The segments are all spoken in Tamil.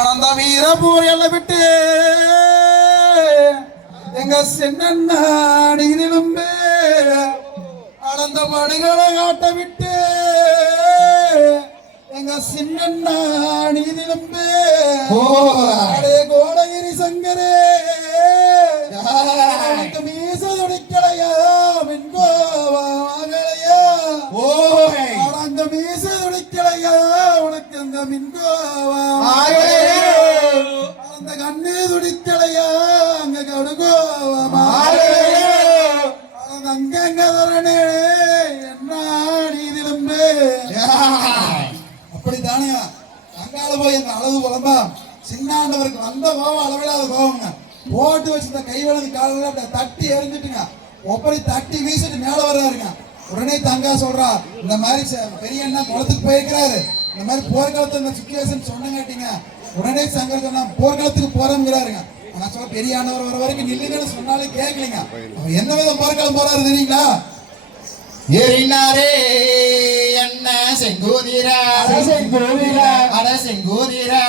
அந்த வீரபூர் எல்லாம் விட்டு. எங்க சின்ன நீதிலும்பு அளந்த மணிகளை காட்ட விட்டு. எங்க சின்ன நீதிலும்பு அடே கோடகிரி சங்கரே. மீச துடிக்கலையா? மின்கோவாகலையா அடங்க மீச துடிக்கலையா? உனக்கு அந்த மின்கோவா அங்கால போய் அந்த அளவு குழம்பா சின்னாண்டவருக்கு வந்த கோவம் அளவில்லாத கோவங்க போட்டு வச்சிருந்த கை வலது காலில் அப்படியே தட்டி எரிஞ்சிட்டுங்க ஒப்பரி தட்டி வீசிட்டு மேல வர்றாருங்க. உடனே தங்கா சொல்றா இந்த மாதிரி பெரிய அண்ணா குளத்துக்கு போயிருக்கிறாரு. இந்த மாதிரி போர்க்காலத்துல இந்த சுச்சுவேஷன் சொன்னங்காட்டிங்க. உடனே சங்கர் சொன்னா போர்க்காலத்துக்கு போறேங்கிறாருங்க ஆனா சொல்ல பெரிய ஆண்டவர் வர வரைக்கும் நில்லுங்கன்னு சொன்னாலும் கேட்கலைங்க அவர் என்ன விதம் போர்க்காலம் போறாரு தெரியுங்களா? ஏறினாரே. செங்கூதிரா செங்கோவிலா அட செங்கூதிரா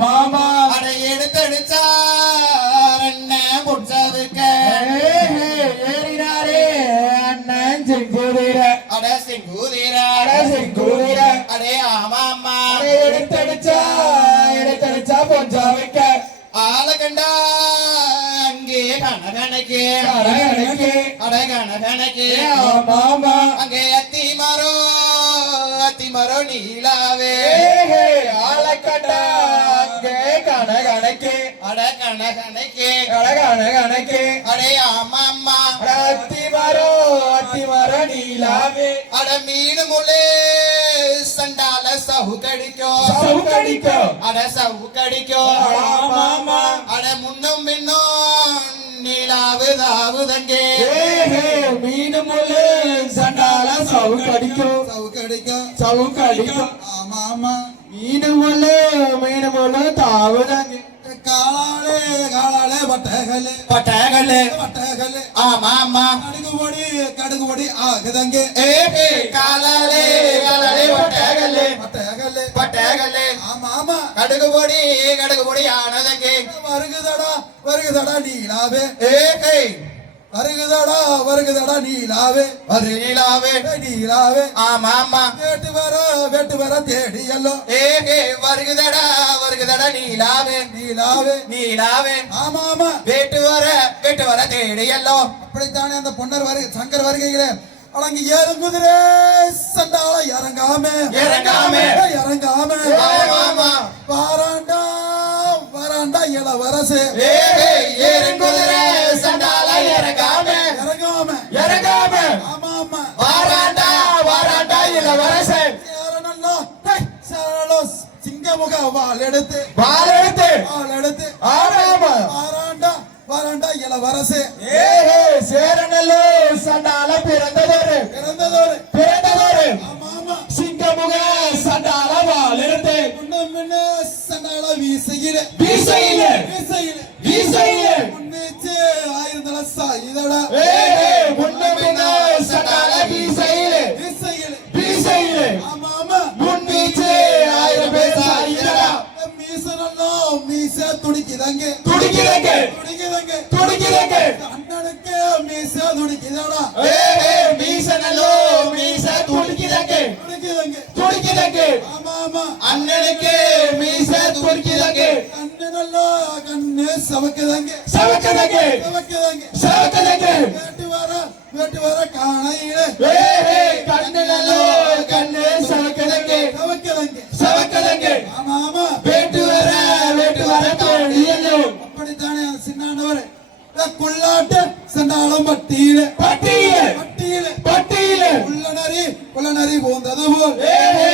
மாமா அட எடுத்தடிச்சார் என்ன புட்சவுக்க ஏறினாரே அண்ணன் செங்கோவிலா அட செங்கூதிரா. செங்கோவிலா அடே ஆமாம்மா எடுத்தடிச்சா எடுத்தடிச்சா கொஞ்சம் வைக்க ஆள கண்டா அங்கே கனகனக்கு. கனகனக்கு. அட கனகனக்கு. மாமா அங்கே மரோ நீலாவே ஆளக்கட்டா அங்கே கனகனக்கு. அட கனகனக்கு. கனகனக்கு அடே ஆமாம்மா. அத்தி மரோ அத்தி மரோ நீலாவே. அட மீனு முளே சண்டால சவு கடிக்கும் சவுக்கடிக்கும் அட சவு கடிக்கும் மாமா அட முன்னும் பின்னும் நீலாவு தாவுதங்கே. மீன் முள்ளு சண்டால சவுக்கடிக்கும் சவு கிடைக்கும் சவுக்கடிக்கும் ஆமா ஆமா மீன் முள்ளு மீன் முள்ளு தாவுதாங்க காலாலே காலாலே வட்டகலே பட்டகலே வட்டகலே ஆமாம்மா கடுகு பொடி கடுகு பொடி ஆகுதங்க ஏ காலாலே காலாலே பட்டகலே வட்டகலே பட்டகலே ஆமா ஆமா கடுகு பொடி கடுகு பொடி ஆனதங்கே வருகுதடா வருகுதடா நீலாவே ஏ ஏ வருகுதடா வருகுதடா நீலாவே. ஒரு நீலாவே. நீலாவே. ஆமாம்மா வேட்டு வர வேட்டு வர தேடி எல்லோ ஏ ஏ வருகுதடா வருகுதடா நீலாவே. நீலாவே. நீலாவே. ஆமா ஆமா. வேட்டு வர வேட்டு வர தேடி எல்லாம் அப்படித்தானே அந்த பொன்னர் வருகை சங்கர் வருகைகளே அடங்கி ஏறும் குதிரை சண்டால இறங்காம. இறங்காம. இறங்காம. வாராண்டா வாராண்டா இளவரசு. ஏ சிங்கமுக வாள் எடுத்து பால் எடுத்து வாள் எடுத்து வாராண்டா வாராண்டா இளவரசு. ஏஹே கண்ணு நல்லா கண்ணு சவக்குதாங்க. சவக்கதங்க. சவக்குதாங்க. சவக்கதங்க. வேட்டு வர வேட்டு வர காணையில. ஏஹே கண்ணுலல்லோ கண்ணு சவக்கதங்க. சவக்குதாங்க. சவக்கதங்க. ஆமா ஆமா வேட்டு வர வேட்டு வர தோழியல்லோ அப்படித்தானே சின்னாண்டவர். குள்ளாட்டு சென்றாலும் பட்டியில. பட்டியில. பட்டியில. பட்டியில. குள்ளநரி குள்ளநரி போந்தது போல். ஏஹே குள்ளாட்டு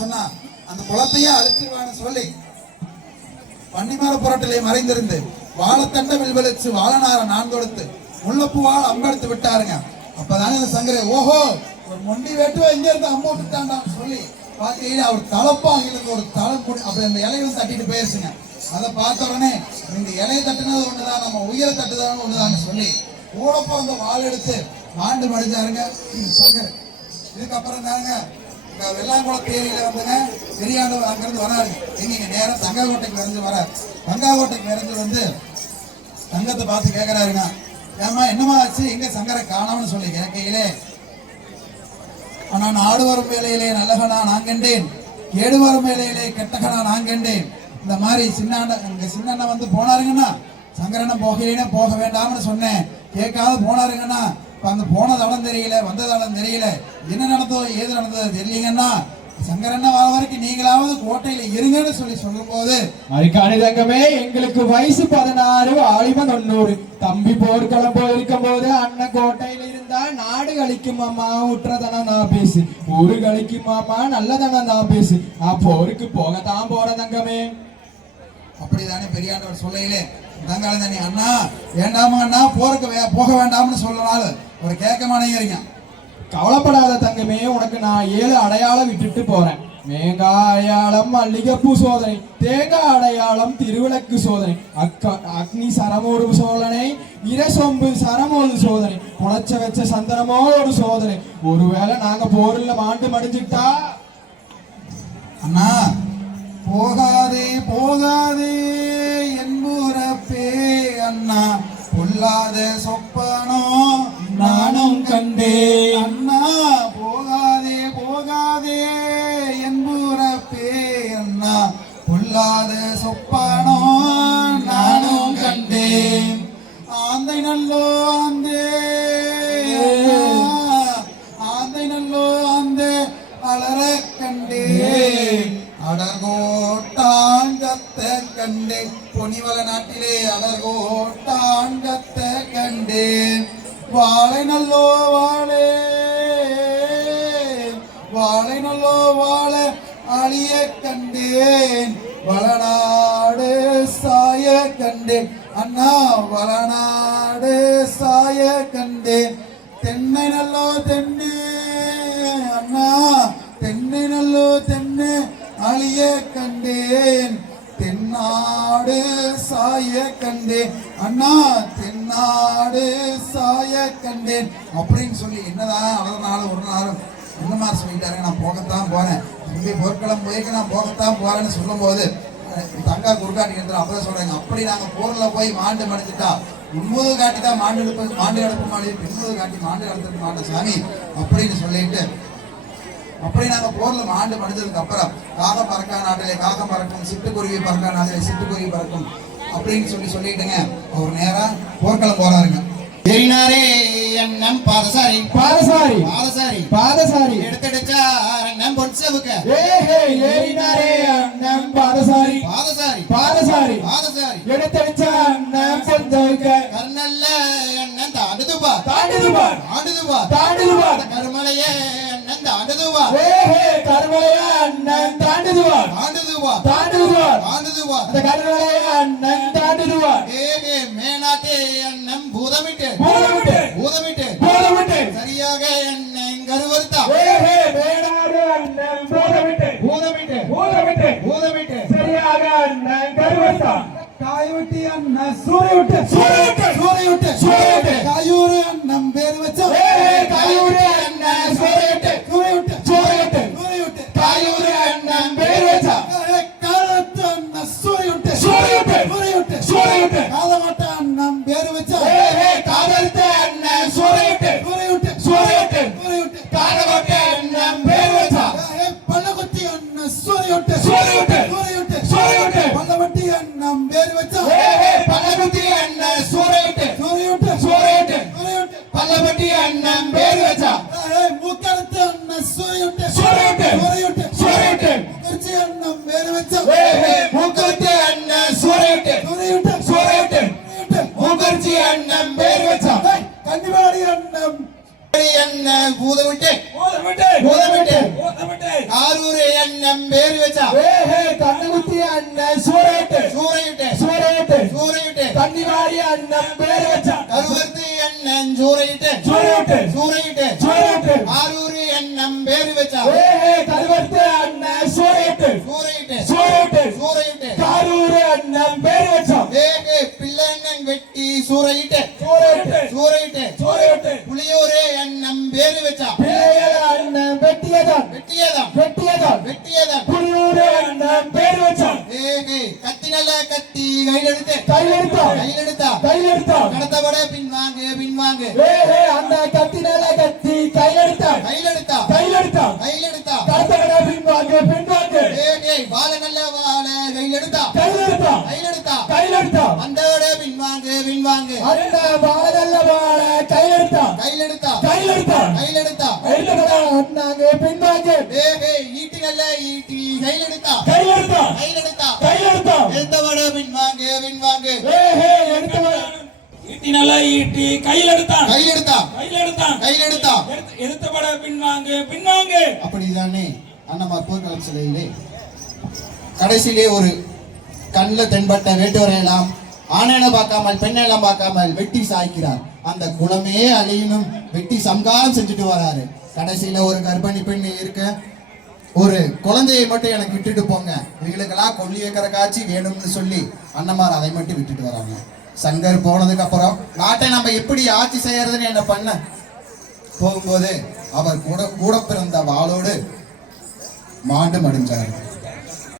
சொன்னா அந்த குளத்தையே அழிச்சிருவான்னு சொல்லி பன்னிமர புரட்டிலே மறைந்திருந்து வாழைத்தண்டை வில்வெளிச்சு வாழனார நான் கொடுத்து முள்ளப்பு வாழ அம்பெடுத்து விட்டாருங்க. அப்பதானே இந்த சங்கரை ஓஹோ ஒரு மொண்டி வேட்டுவா இங்க இருந்து அம்பு விட்டுட்டான்டான்னு சொல்லி பார்த்தீங்கன்னா அவர் தலப்பாங்கிலிருந்து ஒரு தலை முடி அப்படி அந்த இலையை தட்டிட்டு போயிருச்சுங்க. அதை பார்த்த உடனே இந்த இலையை தட்டுனது ஒண்ணுதான் நம்ம உயிரை தட்டுதான் ஒண்ணுதான்னு சொல்லி கூடப்போ அந்த வாள் எடுத்து மாண்டு மடிஞ்சாருங்க. சங்கர். இதுக்கப்புறம் தானுங்க இந்த வெள்ளாங்குளம் தேரியில வந்துங்க பெரியாண்டவர் அங்கிருந்து வராரு. எங்க நேரம் தங்காக்கோட்டைக்கு நிறைஞ்சு வராரு. தங்காக்கோட்டைக்கு நிறைஞ்சு வந்து தங்கத்தை பார்த்து கேட்கறாருங்க ஏம்மா என்னம்மா ஆச்சு? எங்க சங்கரை காணோம்னு சொல்லி கேட்கையிலே ஆனா நாடு வரும் வேலையிலே நல்லகனா நான் கண்டேன். கேடு வரும் வேலையிலே கெட்டகனா நான் கண்டேன். இந்த மாதிரி சின்ன எங்க சின்ன அண்ணன் வந்து போனாருங்கன்னா சங்கரண்ணன் போகலைன்னா போக வேண்டாம்னு சொன்னேன். கேட்காத போனாருங்கன்னா அந்த போன தடம் தெரியல வந்த தடம் தெரியல. என்ன நடந்ததோ ஏது நடந்ததோ தெரியலீங்கன்னா சங்கரண்ணன் வர வரைக்கும் நீங்களாவது கோட்டையில இருங்கன்னு சொல்லி சொல்லும்போது அதுக்கான தங்கமே எங்களுக்கு வயசு பதினாறு வாலிபம் தொண்ணூறு. தம்பி போர்க்களம் போயிருக்கும் போது அண்ணன் கோட்டையில இருந்தா நாடு கழிக்கும் அம்மா உற்றதனம் நான் பேசு ஊரு கழிக்கும் அம்மா நல்லதனம் நான் பேசு நான் போருக்கு போகத்தான் போற தங்கமே. அப்படிதானே பெரியாண்டவர் சொல்லையிலே. தங்காளம் தண்ணி அண்ணா வேண்டாமா அண்ணா போருக்கு போக வேண்டாம்னு சொல்லனாலும் ஒரு கேட்க மாட்டேங்கிறீங்க. கவலைப்படாத தங்கமே உனக்கு நான் ஏழு அடையாளம் விட்டுட்டு போறேன். மேங்கா அடையாளம் மல்லிகைப்பூ சோதனை தேங்காய் அடையாளம் திருவிளக்கு சோதனை அக்க அக்னி சரமோடு சோதனை இரசொம்பு சரமோடு சோதனை குளச்ச வச்ச சந்தனமோ ஒரு சோதனை. ஒருவேளை நாங்க போரில் மாண்டு மடிஞ்சிட்டா? அண்ணா போகாதே போகாதே பே அண்ணா. பொல்லாத சொப்பனோ நானும் கண்டேன். அண்ணா போகாதே போகாதே என்புறப்பே அண்ணா. பொல்லாத சொப்பானோ நானும் கண்டேன். ஆந்தை நல்லோ ஆந்தே. ஆந்தை நல்லோ ஆந்தே. அலர கண்டே அடர்கோட்டாங்கத்த கண்டேன். பொனிவள நாட்டிலே அடர்கோட்டாங்கத்த கண்டேன். வாழை நல்லோ வாழே. வாழை நல்லோ வாழ அழிய கண்டேன். வளநாடு சாய கண்டேன். அண்ணா வளநாடு சாய கண்டேன். தென்னை நல்லோ தென்னே. அண்ணா தென்னை நல்லோ தென்னை அழிய கண்டேன். தென்னாடு சாய கண்டேன். அண்ணா தென்னாடு சாய கண்டேன். அப்படின்னு சொல்லி என்னதான் அவ்வளவு நாள் ஒரு நாளும் இந்த மாதிரி சொல்லிட்டாருங்க நான் போகத்தான் போறேன். தம்பி போர்க்களம் போய்க்கு நான் போகத்தான் போறேன்னு சொல்லும்போது அஹ், தங்கா குறுக்காட்டி எடுத்துரும் அப்பதான் சொல்றாங்க அப்படி நாங்க போர்ல போய் மாண்டு மடிச்சுட்டா உண்மது காட்டி தான் மாண்டு எடுப்பு மாண்டு எடுப்பு மாடி பின்பது காட்டி மாண்டு எடுத்துட்டு மாட்டோம் சாமி. அப்படின்னு சொல்லிட்டு அப்படி நாங்க போர்ல மாண்டு மடிஞ்சதுக்கு அப்புறம் காகம் பறக்கா நாட்டிலே காகம் பறக்கும் சிட்டுக்குருவி பறக்கா நாட்டிலே சிட்டுக்குருவி பறக்கும் அப்படின்னு சொல்லி சொல்லிட்டுங்க. அவர் நேரா போர்க்களம் போறாருங்க. ஏறினாரே அண்ணன் பாதசாரி. பாதசாரி. பாதசாரி. பாதசாரி. எடுத்தடிச்சா அண்ணன் பொன்சவுக்க ஏஹே ஏறினாரே அண்ணன் பாதசாரி. பாதசாரி. பாதசாரி. பாதசாரி. எடுத்தடிச்ச அண்ணன் பொந்தவுக்க கர்நல்ல அண்ணன் தாண்டுதுபா தாண்டுதுவா தாண்டுதுபா தாண்டுதுவா கருமலையே தாண்டுதுபா ஏஹே கருமலையா அண்ணன் தாண்டுதுவா. தாண்டுதுபா தாண்டுதுவா. தாண்டுதுபா அந்த கருமலையா அண்ணன் தாண்டுதுவா ஏகே மேனாட்டே அண்ணன் பூதமிட்டு சூரிய விட்டு சூரிய விட்டு. சூரிய விட்டு சூரிய விட்டு. முகர்ச்சி அண்ணன் பேர் வச்ச மூக்குத்தி அண்ணன் சூரிய விட்டு. சூரிய விட்டு மூக்கர்ச்சி அண்ணன் பேர் வச்சா கன்னிவாடி அண்ணன் அண்ணன் போதவிட்டு. பூதமிட்டு போதவிட்டு. ஆரூர் அண்ணன் பேர் வச்சா ஏஹே கண்ணுகுத்தி அண்ணன் சூரிய விட்டு. சூறையிட்டு சூரிய விட்டு. சூறையிட்டு தண்ணி அண்ணன் பேர் வச்சான். கருவர்த்தி அண்ணன் சூறையிட்டு சூறையிட்டு. சூறையிட்டு சூறையிட்டு. ஆரூரு அண்ணன் பேரு வச்சா ஏஹே கருவத்து அண்ணன் சூறையிட்டு சூறையிட்டு சூறையிட்டு சூறையிட்டு காரூர் அண்ணன் பேர் வச்சான். ஏகே பிள்ளண்ணன் வெட்டி சூறையிட்டு சூறையிட்டு சூறையிட்டு சூறையிட்டு புளியோரே அண்ணன் பேரு வச்சா பிள்ளைகள் அண்ணன் வெட்டியதான். வெட்டியதான். வெட்டியதான். வெட்டியதான். அண்ணன் பேர் வச்சான். கத்தி நல்ல கத்தி கையிலெடுத்து. கையெழுத்தான் கையிலெடுத்தா? கையெழுத்தான் கடத்தவட பின்வாங்கு பின்வாங்கு. ஏஹே அந்த கத்தினால கத்தி கையெழுத்தான் கையிலெடுத்தா? கையெழுத்தான் கையிலெடுத்தா? கடத்தகட பின்வாங்க பின்வாங்க. ஏகே வாழ நல்ல வாழ கையிலெடுத்தா? கையெழுத்தான் கையிலெடுத்தா? கையெழுத்தான் வந்தவட பின்வாங்கு. பின்வாங்கு அந்த வாழல்ல வாழ கையெழுத்தான் கையிலெடுத்தா கையெழுத்தான் கையிலெடுத்தா கையெழுத்தகட அண்ணாங்க பின்வாங்க ஏகே ஈட்டி ஈட்டி பின்வாங்கு பின்வாங்கு. ஏஹே எடுத்தவன். ஈட்டி நல்லா ஈட்டி கையில் கையில் எடுத்து- எடுத்தபட பின்வாங்கு பின்வாங்கு. அப்படிதானே அண்ணம்மா போர்க்களம் சிலையிலே. கடைசியிலே ஒரு கண்ணில் தென்பட்ட வேட்டுவரையெல்லாம் ஆணையில பார்க்காமல் பெண்ணெல்லாம் பார்க்காமல் வெட்டி சாய்க்கிறார். அந்த குணமே அழியணும் வெட்டி சம்காரம் செஞ்சுட்டு வராரு. கடைசியில ஒரு கர்ப்பிணி பெண் இருக்க ஒரு குழந்தையை மட்டும் எனக்கு விட்டுட்டு போங்க. இவங்களுக்கெல்லாம் கொல்லி வைக்கிற காட்சி வேணும்னு சொல்லி அண்ணமார் அதை மட்டும் விட்டுட்டு வராங்க. சங்கர் போனதுக்கு அப்புறம் நாட்டை நம்ம எப்படி ஆட்சி செய்யறதுன்னு என்ன பண்ண? போகும்போது அவர் கூட கூட பிறந்த வாளோடு மாண்டு மடிஞ்சார்.